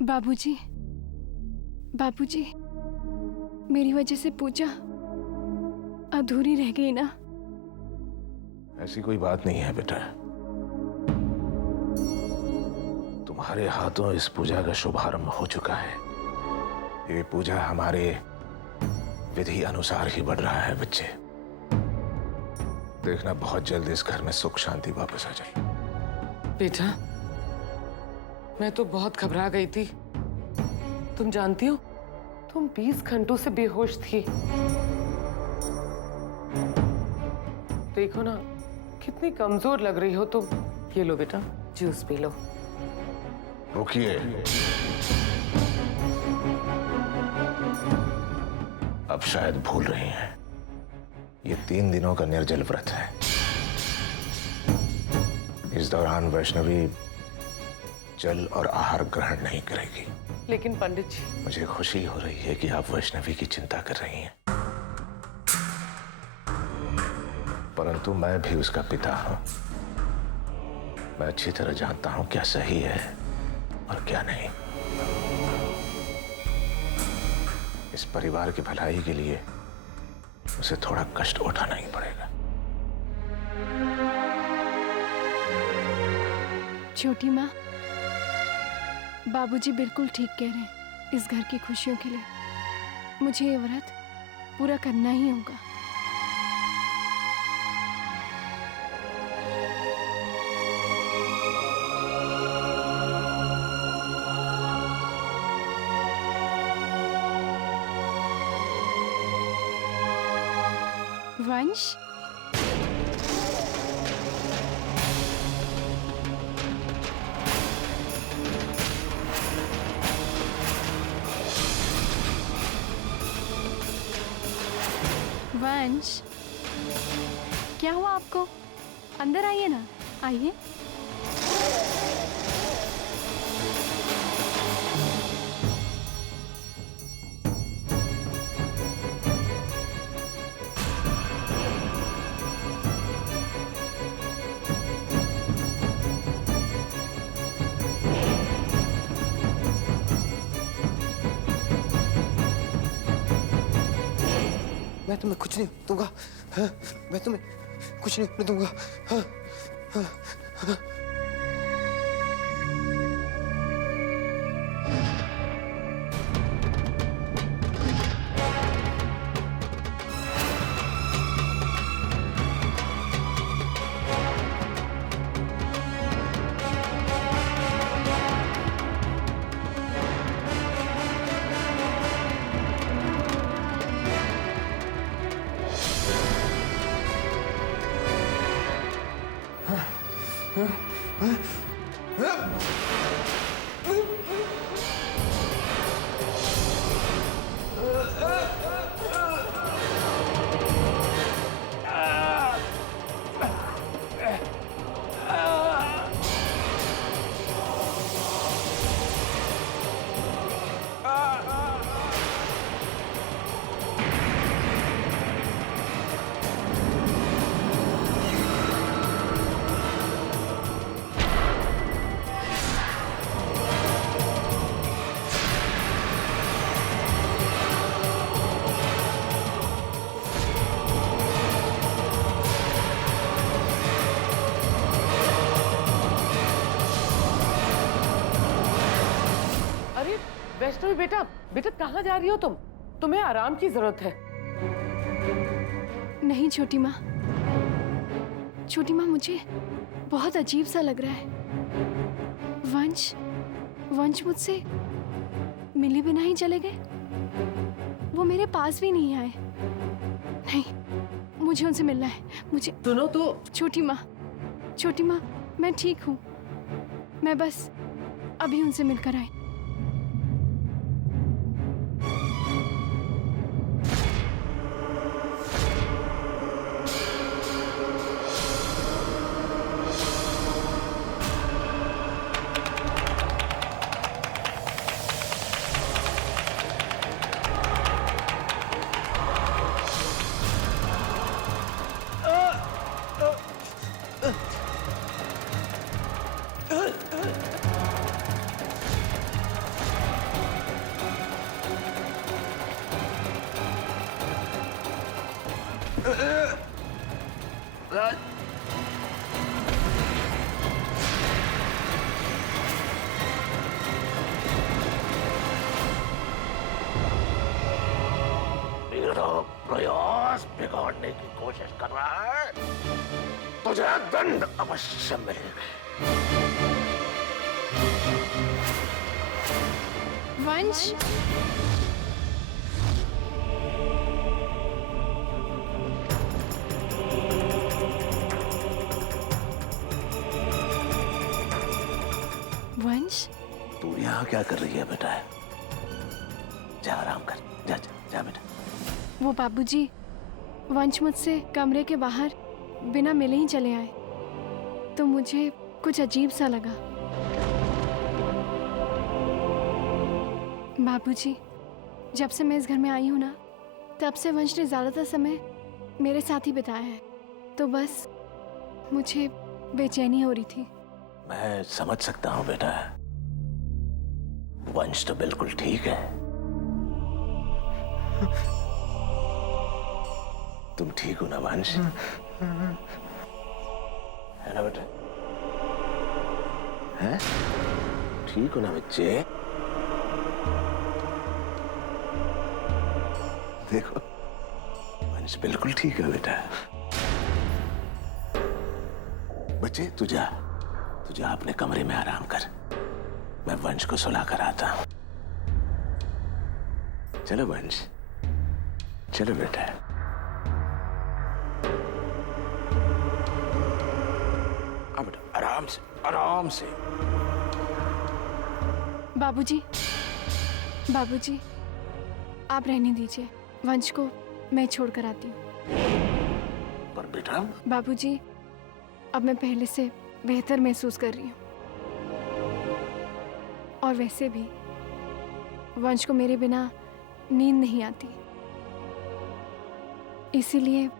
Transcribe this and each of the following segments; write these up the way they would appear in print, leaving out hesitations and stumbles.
बाबूजी, बाबूजी, मेरी वजह से पूजा अधूरी रह गई ना? ऐसी कोई बात नहीं है बेटा। तुम्हारे हाथों इस पूजा का शुभारंभ हो चुका है। ये पूजा हमारे विधि अनुसार ही बढ़ रहा है बच्चे। देखना बहुत जल्द इस घर में सुख शांति वापस आ जाए। बेटा, मैं तो बहुत घबरा गई थी। तुम जानती हो, तुम 20 घंटों से बेहोश थी। देखो ना, कितनी कमजोर लग रही हो तुम। ये लो बेटा, जूस पी लो। रुकिए, अब शायद भूल रही हैं, ये 3 दिनों का निर्जल व्रत है। इस दौरान वैष्णवी जल और आहार ग्रहण नहीं करेगी। लेकिन पंडित जी, मुझे खुशी हो रही है कि आप वैष्णवी की चिंता कर रही हैं, परंतु मैं भी उसका पिता हूं। मैं अच्छी तरह जानता हूं क्या सही है और क्या नहीं। इस परिवार की भलाई के लिए उसे थोड़ा कष्ट उठाना ही पड़ेगा। छोटी माँ, बाबूजी बिल्कुल ठीक कह रहे हैं। इस घर की खुशियों के लिए मुझे ये व्रत पूरा करना ही होगा। वंश, वंश, क्या हुआ आपको? अंदर आइए ना, आइए। मैं तुम्हें कुछ नहीं दूंगा। हाँ, मैं तुम्हें कुछ नहीं दूंगा। हाँ, हाँ, हाँ। वैष्णवी बेटा, बेटा कहाँ जा रही हो तुम? तुम्हें आराम की जरूरत है। नहीं छोटी माँ, छोटी माँ, मुझे बहुत अजीब सा लग रहा है। वंश, वंश मुझसे मिले बिना ही चले गए। वो मेरे पास भी नहीं आए। नहीं, मुझे उनसे मिलना है। मुझे सुनो तो। छोटी माँ, छोटी माँ, मैं ठीक हूँ। मैं बस अभी उनसे मिलकर आई। मेरा प्रयास बिगाड़ने की कोशिश कर रहा है, तुझे दंड अवश्य मिलेगा। वंश, वंश, तू यहाँ क्या कर रही है बेटा? जा आराम कर, जा जा, जा बेटा। वो बाबूजी, वंश मुझसे कमरे के बाहर बिना मिले ही चले आए, तो मुझे कुछ अजीब सा लगा। बाबूजी, जब से मैं इस घर में आई हूँ ना, तब से वंश ने ज्यादातर समय मेरे साथ ही बिताया है, तो बस मुझे बेचैनी हो रही थी। मैं समझ सकता हूँ बेटा, वंश तो बिल्कुल ठीक है। तुम ठीक हो ना वंश? है ना बेटा? हैं? ठीक हो ना बच्चे? देखो, वंश बिल्कुल ठीक है बेटा। बच्चे तू जा अपने कमरे में आराम कर, मैं वंश को सुला कर आता हूं। चलो वंश, चलो बेटा। अब बेटा आराम से, आराम से। बाबूजी, बाबूजी, आप रहने दीजिए, वंश को मैं छोड़ कर आती हूँ। पर बेटा, बाबूजी, अब मैं पहले से बेहतर महसूस कर रही हूँ, और वैसे भी वंश को मेरे बिना नींद नहीं आती, इसीलिए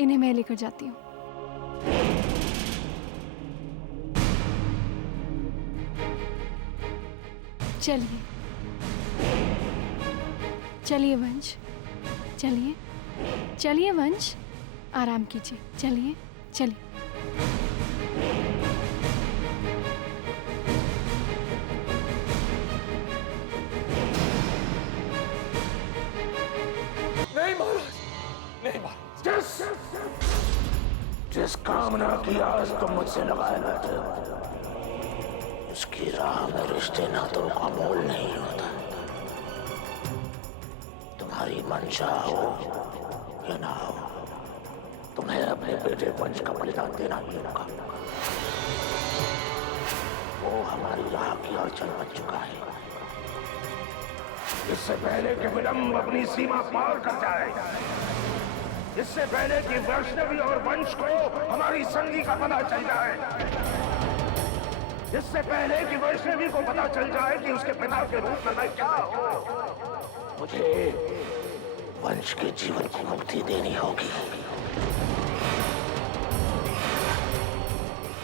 इन्हें मैं लेकर जाती हूँ। चलिए चलिए वंश, चलिए चलिए वंश, आराम कीजिए, चलिए चलिए। नहीं महाराज, नहीं महाराज। जिस कामना की आस तुम मुझसे लगाए बैठे हो, उसकी राह में रिश्ते नातों का मोल नहीं होता। तुम्हारी मंशा हो या ना हो, तुम्हें अपने बेटे वंश का बलिदान देना ही होगा। वो हमारी राह की अड़चन बन चुका है। इससे पहले कि विलंब अपनी सीमा पार कर जाए, इससे पहले कि वैष्णवी और वंश को हमारी संधि का पता चल जाए, इससे पहले कि वैष्णवी को पता चल जाए कि उसके पिता के रूप में मैं क्या हूं, मुझे वंश के जीवन को मुक्ति देनी होगी।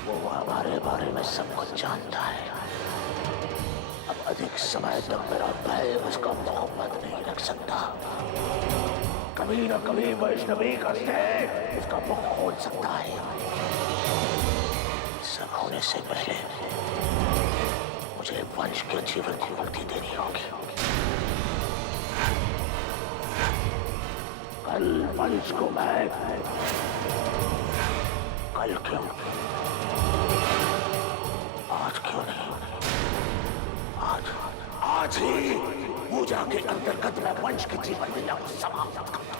वो हमारे बारे में सब कुछ जानता है। अब अधिक समय तक मेरा भय उसका मोहब्बत नहीं रख सकता। कभी न कभी वैष्णवी का स्नेह उसका मुख खोल सकता है। सब होने से पहले मुझे वंश के जीवन को मुक्ति देनी होगी। कल वंश को मैं, कल क्यों, आज क्यों नहीं, आज ही पूजा के अंतर्गत मैं वंश के जीवन लीला को समाप्त कर दूंगा।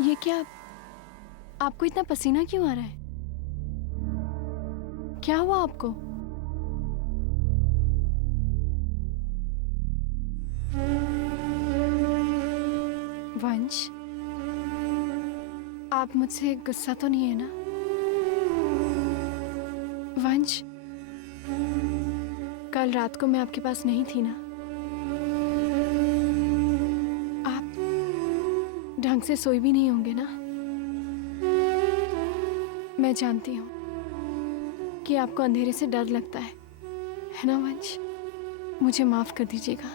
ये क्या, आपको इतना पसीना क्यों आ रहा है? क्या हुआ आपको? वंश, आप मुझसे गुस्सा तो नहीं है ना? वंश, कल रात को मैं आपके पास नहीं थी ना? आप ढंग से सोई भी नहीं होंगे ना? मैं जानती हूँ कि आपको अंधेरे से डर लगता है ना वंश? मुझे माफ कर दीजिएगा,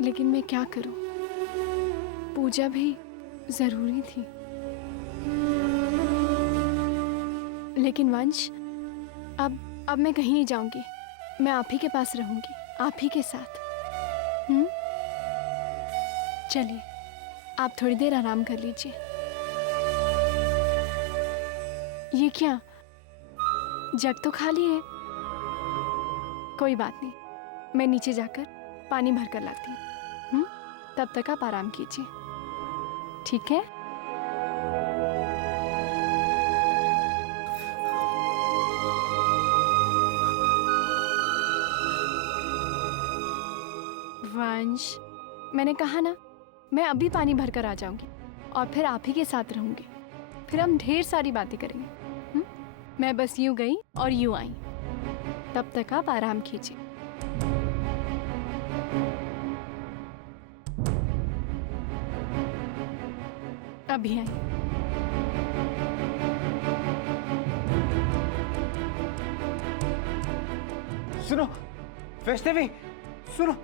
लेकिन मैं क्या करूं? पूजा भी जरूरी थी। लेकिन वंश, अब मैं कहीं नहीं जाऊंगी। मैं आप ही के पास रहूंगी, आप ही के साथ। चलिए, आप थोड़ी देर आराम कर लीजिए। ये क्या, जग तो खाली है। कोई बात नहीं, मैं नीचे जाकर पानी भर कर लाती हूँ। तब तक आप आराम कीजिए, ठीक है? वंश, मैंने कहा ना, मैं अभी पानी भर कर आ जाऊंगी और फिर आप ही के साथ रहूंगी। फिर हम ढेर सारी बातें करेंगे। मैं बस यूं गई और यूं आई। तब तक आप आराम कीजिए। अभी आई। सुनो वैष्णवी, सुनो।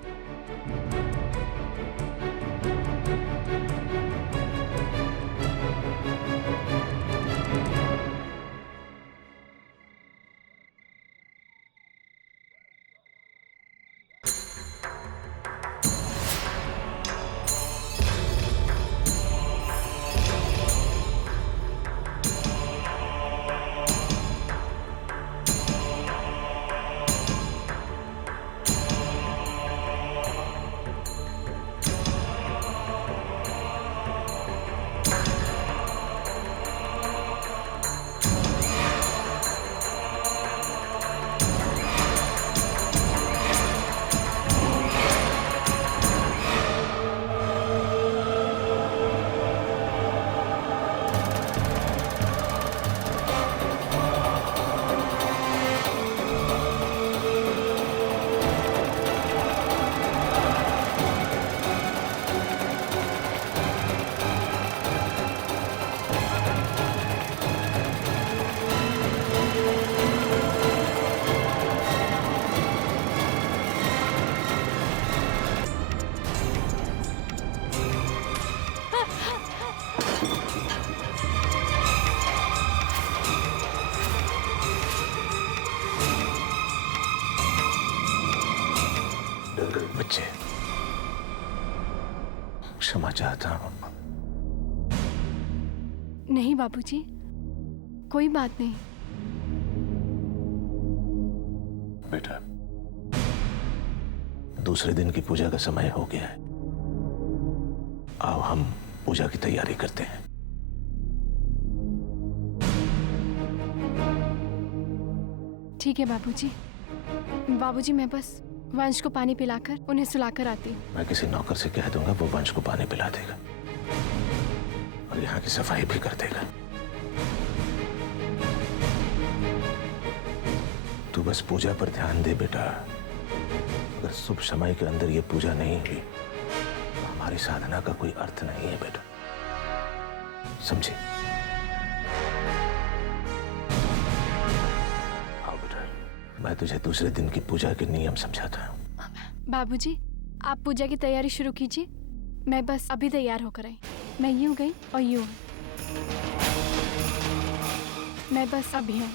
बच्चे, क्षमा चाहता हूं। नहीं बाबूजी, कोई बात नहीं। बेटा, दूसरे दिन की पूजा का समय हो गया है। आओ हम पूजा की तैयारी करते हैं। ठीक है बाबूजी। बाबूजी, मैं बस वंश को पानी पिलाकर उन्हें सुलाकर आती हूँ। मैं किसी नौकर से कह दूंगा, वो वंश को पानी पिला देगा और यहाँ की सफाई भी कर देगा। तू बस पूजा पर ध्यान दे बेटा। अगर शुभ समय के अंदर ये पूजा नहीं हुई तो हमारी साधना का कोई अर्थ नहीं है बेटा, समझे? आओ बेटा, मैं तुझे दूसरे दिन की पूजा के नियम समझाता हूँ। बाबूजी, आप पूजा की तैयारी शुरू कीजिए। मैं बस अभी तैयार होकर आई। मैं यूं गई और यूं आई। मैं बस अभी आई।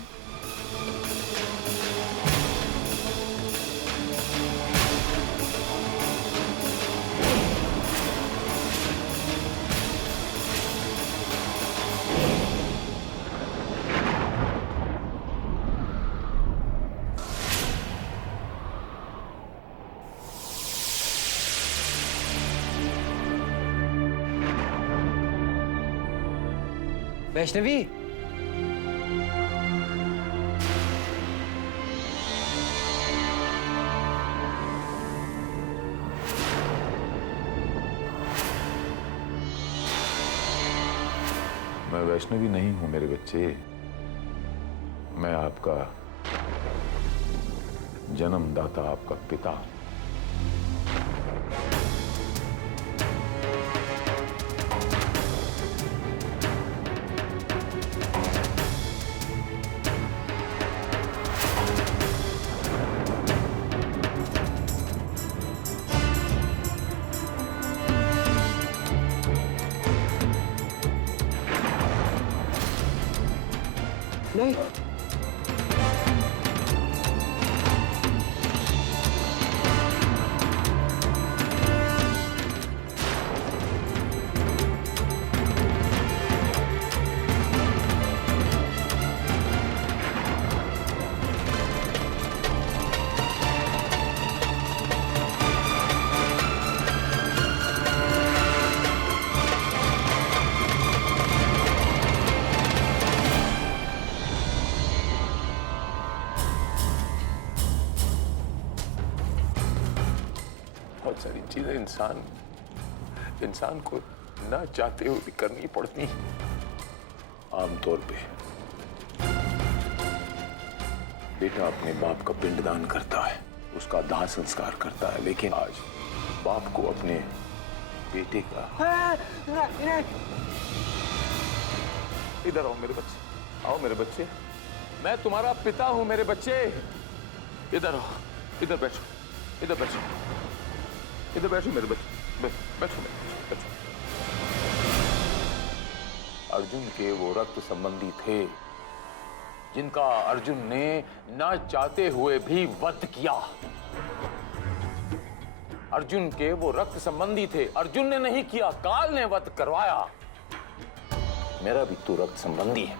वैष्णवी, मैं वैष्णवी नहीं हूं मेरे बच्चे। मैं आपका जन्मदाता, आपका पिता। नहीं। बहुत सारी चीजें इंसान को ना चाहते हुए भी करनी पड़ती हैं। आमतौर पे बेटा अपने बाप का पिंडदान करता है, उसका दाह संस्कार करता है, लेकिन आज बाप को अपने बेटे का। इधर आओ मेरे बच्चे, आओ मेरे बच्चे, मैं तुम्हारा पिता हूं मेरे बच्चे। इधर आओ, इधर बैठो, इधर बैठो, इधर बैठो मेरे बच्चे, बैठो मेरे बच्चे, बैठो। अर्जुन के वो रक्त संबंधी थे जिनका अर्जुन ने ना चाहते हुए भी वध किया। अर्जुन के वो रक्त संबंधी थे, अर्जुन ने नहीं किया, काल ने वध करवाया। मेरा भी तो रक्त संबंधी है।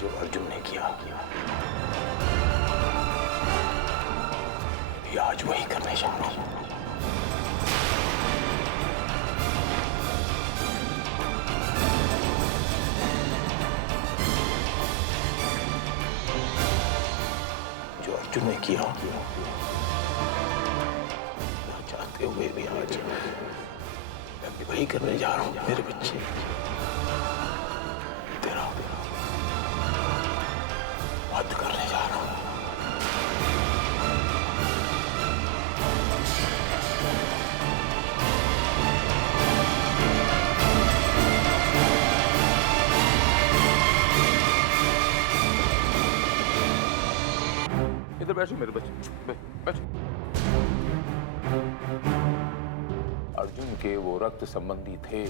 जो अर्जुन ने किया ये आज वही करने जा रहा हूं। जो अर्जुन ने किया ना चाहते हुए भी आज मैं भी वही करने जा रहा हूं मेरे बच्चे। तेरा वध करने जा रहा हूं। इधर बैठो मेरे बच्चे, बैठो। अर्जुन के वो रक्त संबंधी थे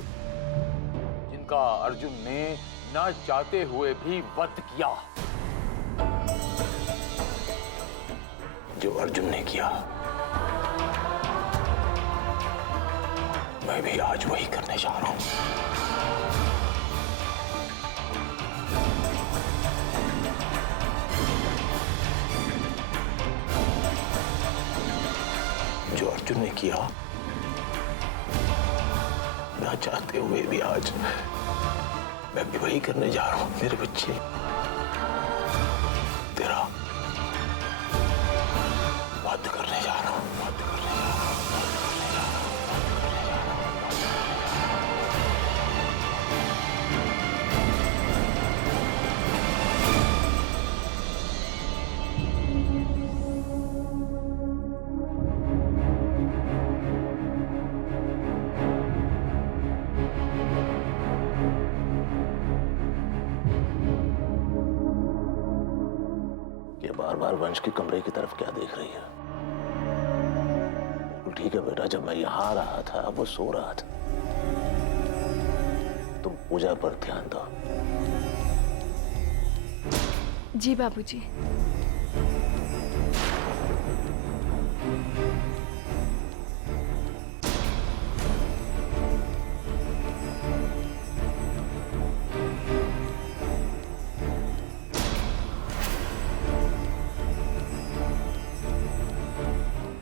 जिनका अर्जुन ने ना चाहते हुए भी वध किया। जो अर्जुन ने किया मैं भी आज वही करने जा रहा हूं। जो अर्जुन ने किया ना चाहते हुए भी आज मैं भी वही करने जा रहा हूं मेरे बच्चे। तेरा वध करने जा रहा हूं, वध करने जा रहा हूं। बार बार वंश के कमरे की तरफ क्या देख रही है? ठीक है बेटा, जब मैं यहां रहा था वो सो रहा था। तुम पूजा पर ध्यान दो। जी बाबूजी।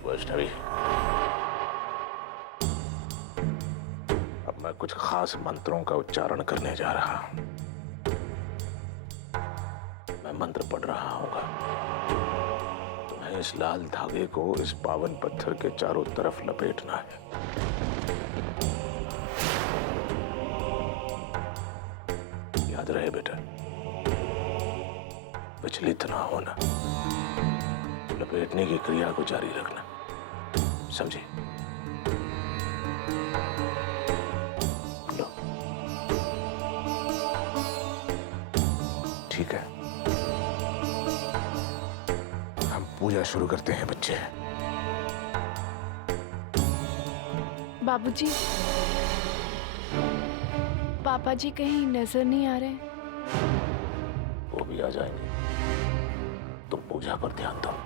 वैष्णवी, अब मैं कुछ खास मंत्रों का उच्चारण करने जा रहा हूं। मैं मंत्र पढ़ रहा हूंगा। तुम्हें इस लाल धागे को इस पावन पत्थर के चारों तरफ लपेटना है। याद रहे बेटा, विचलित ना होना, लपेटने की क्रिया को जारी रखना, समझे? लो, ठीक है, हम पूजा शुरू करते हैं बच्चे। बाबूजी, पापा जी कहीं नजर नहीं आ रहे? वो भी आ जाएंगे, तुम पूजा पर ध्यान दो।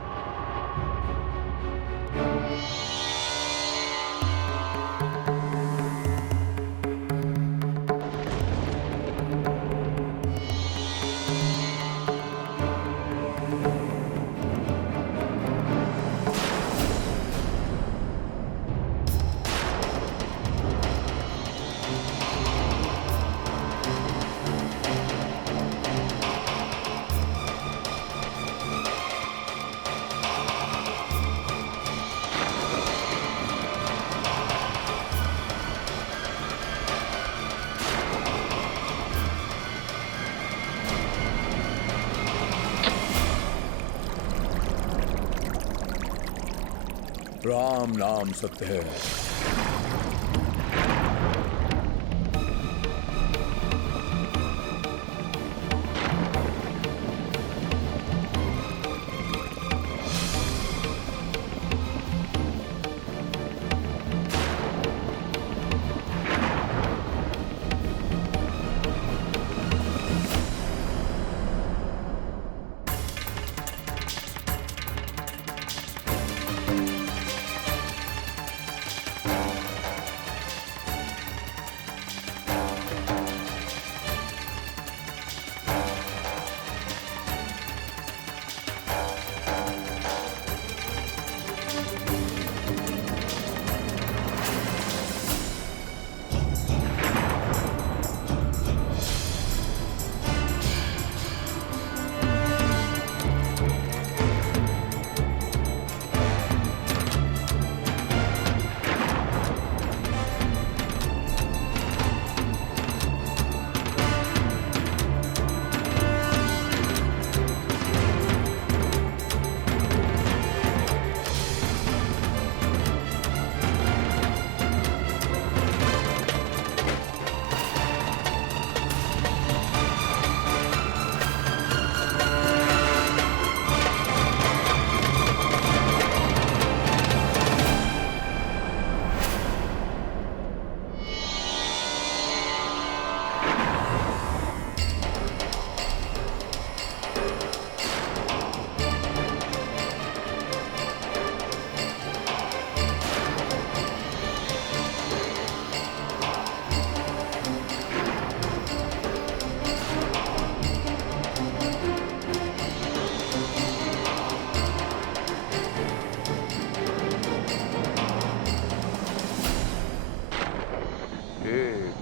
राम नाम सत्य है।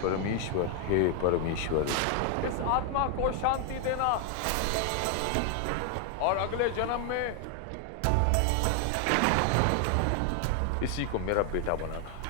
परमेश्वर, हे परमेश्वर, इस आत्मा को शांति देना और अगले जन्म में इसी को मेरा बेटा बनाना।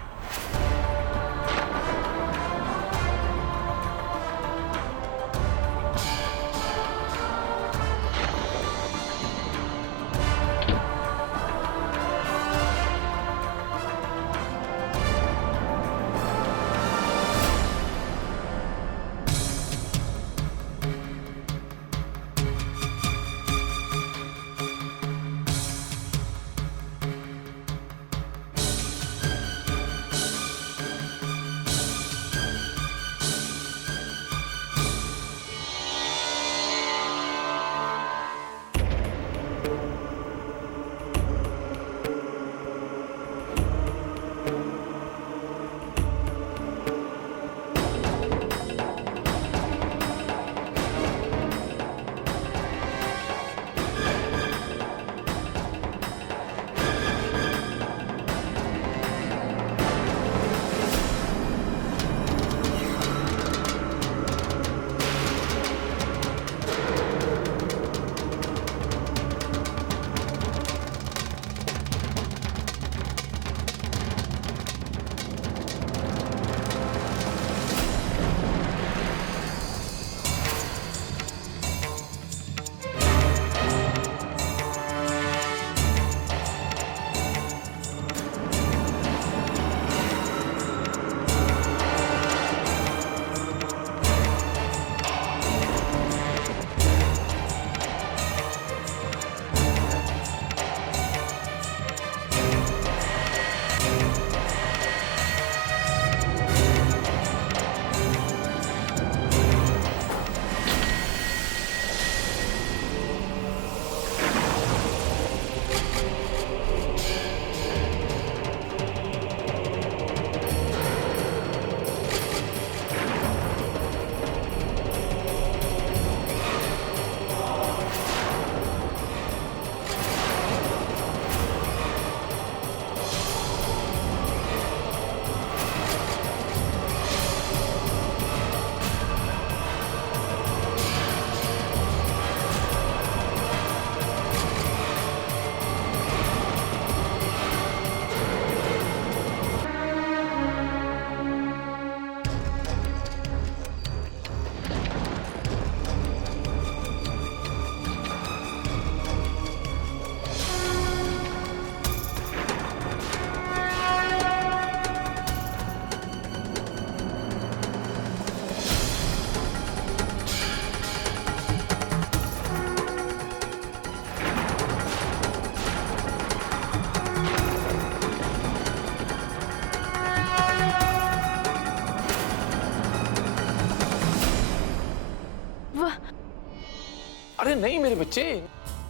अरे नहीं मेरे बच्चे,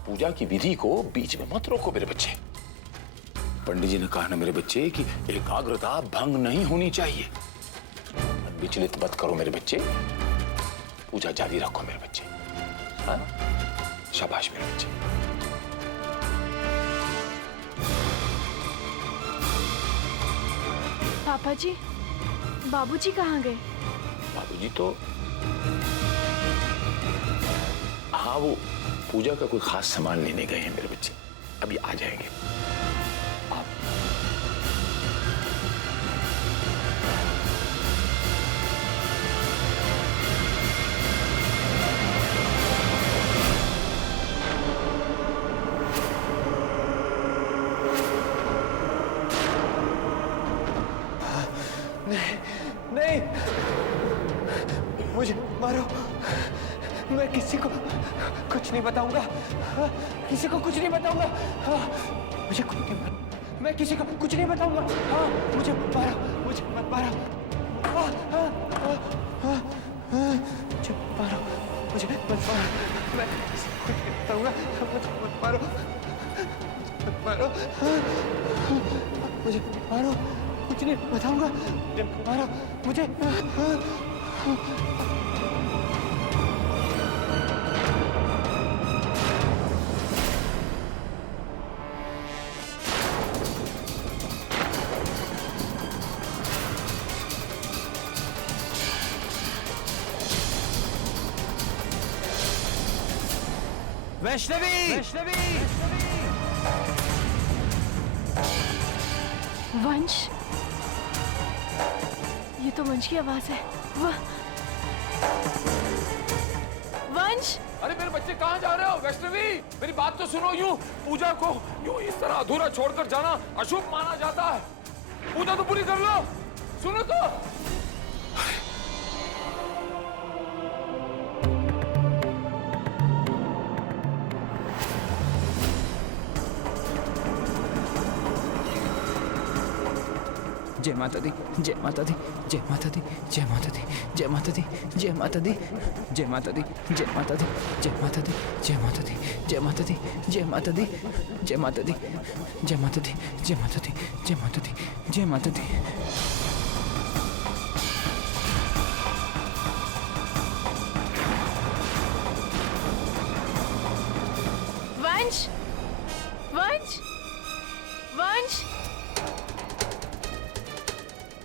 पूजा की विधि को बीच में मत रोको मेरे बच्चे। पंडित जी ने कहा ना मेरे बच्चे कि एकाग्रता भंग नहीं होनी चाहिए। विचलित मत करो मेरे बच्चे, पूजा जारी रखो मेरे बच्चे। हाँ? शाबाश मेरे बच्चे। पापा जी, बाबूजी कहाँ गए? बाबूजी तो हाँ, वो पूजा का कोई खास सामान लेने गए हैं मेरे बच्चे, अभी आ जाएंगे। आप नहीं, मुझे मारो, मैं किसी को कुछ नहीं बताऊंगा, किसी को कुछ नहीं बताऊंगा, मुझे कुछ नहीं, मैं किसी को कुछ नहीं बताऊंगा, मुझे मारो, मुझे मत मारो, मुझे मारो, मुझे मत मारो, मैं किसी को कुछ नहीं बताऊंगा, मुझे मत मारो, मत मारो, मुझे मारो, कुछ नहीं बताऊंगा, मुझे मारो, मुझे वैष्णवी, वैष्णवी, वंश, ये तो वंश की आवाज है। वंश, अरे मेरे बच्चे कहाँ जा रहे हो? वैष्णवी मेरी बात तो सुनो, यूं पूजा को यूं इस तरह अधूरा छोड़कर जाना अशुभ माना जाता है। पूजा तो पूरी कर लो, सुनो तो। जय माता दी, जय माता दी, जय माता दी, जय माता दी, जय माता दी, जय माता दी, जय माता दी, जय माता दी, जय माता दी, जय माता दी, जय माता दी, जय माता दी, जय माता दी, जय माता दी, जय माता दी, जय माता दी, जय माता दी। वंश, वंश, वंश,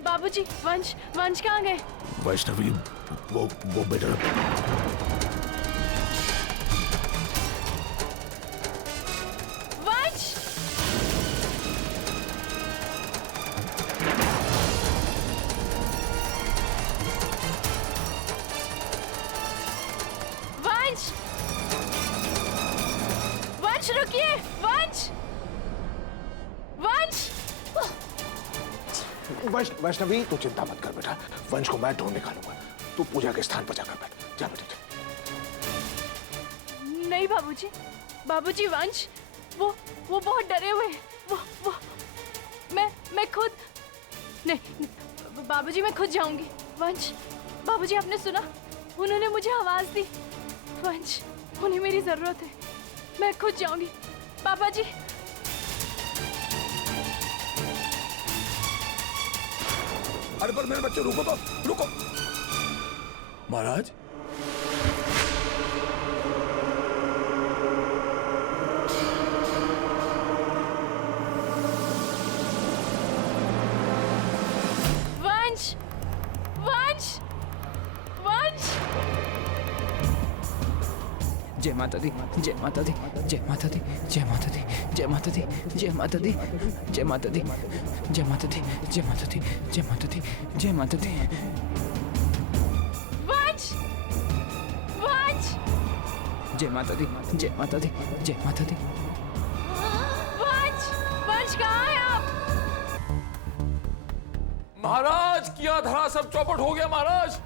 बाबूजी, वंश, वंश कहाँ गए? वैष्णवी, वो बेटा वंश, वंश, वंश रुकिए, वंश, वंश। वैष्णवी तू चिंता मत कर बेटा, वंश को मैं ढूंढ निकालूंगा। तू पूजा के स्थान पर जाकर बैठ, जा बेटा। नहीं बाबूजी, बाबूजी, वंश वो बहुत डरे हुए हैं। वो मैं खुद नहीं, बाबूजी मैं खुद जाऊंगी। वंश, बाबूजी आपने सुना, उन्होंने मुझे आवाज दी। वंश, उन्हें मेरी जरूरत है, मैं खुद जाऊंगी। पापा जी, अरे पर मेरे बच्चे रुको तो, रुको। महाराज, वंश, वंश, वंश। जय माता दी, जय माता दी, जय माता दी, जय माता दी, जय माता दी, जय माता दी, जय माता दी, जय माता दी, जय माता दी, जय माता दी, जय माता दी। वंश, वंश, जय माता दी, जय माता दी, जय माता दी। वंश, वंश कहाँ है आप? महाराज किया धरा सब चौपट हो गया महाराज।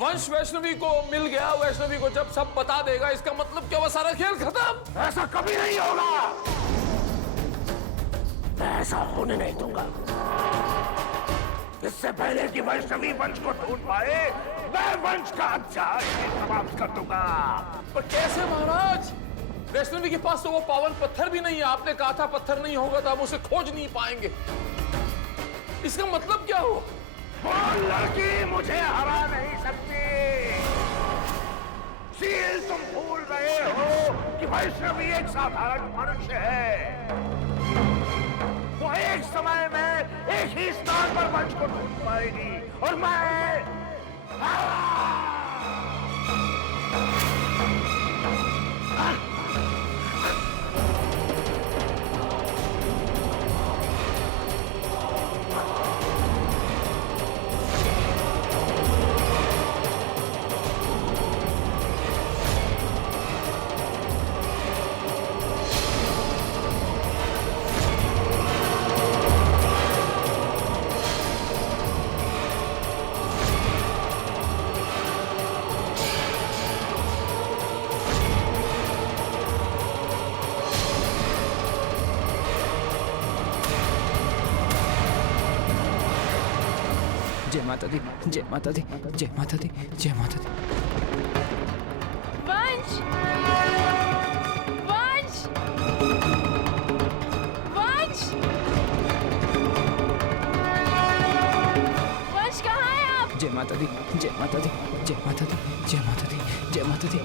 वंश वैष्णवी को मिल गया। वैष्णवी को जब सब बता देगा, इसका मतलब क्या वो सारा खेल खत्म। ऐसा कभी नहीं होगा, मैं ऐसा होने नहीं दूंगा। इससे पहले कि वैष्णवी वंश को ढूंढ पाए, मैं वंश का अध्याय समाप्त कर दूंगा। पर कैसे महाराज? वैष्णवी के पास तो वो पावन पत्थर भी नहीं है। आपने कहा था पत्थर नहीं होगा तो हम उसे खोज नहीं पाएंगे। इसका मतलब क्या हो? वो लड़की मुझे हरा नहीं सकती। सील, तुम भूल रहे हो कि वैष्णवी एक साधारण मनुष्य है। वो एक समय में एक ही स्थान पर वंश को ढूंढ पाएगी और मैं जय माता दी, जय माता दी, जय माता दी, जय माता दी। वंश, वंश, वंश, वंश कहाँ है आप? जय माता दी, जय माता दी, जय माता दी, जय माता दी, जय माता दी।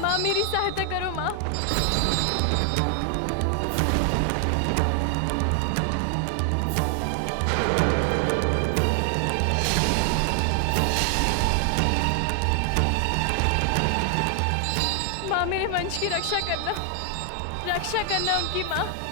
माँ, मेरी सहायता करो माँ। माँ, मेरे वंश की रक्षा करना उनकी माँ।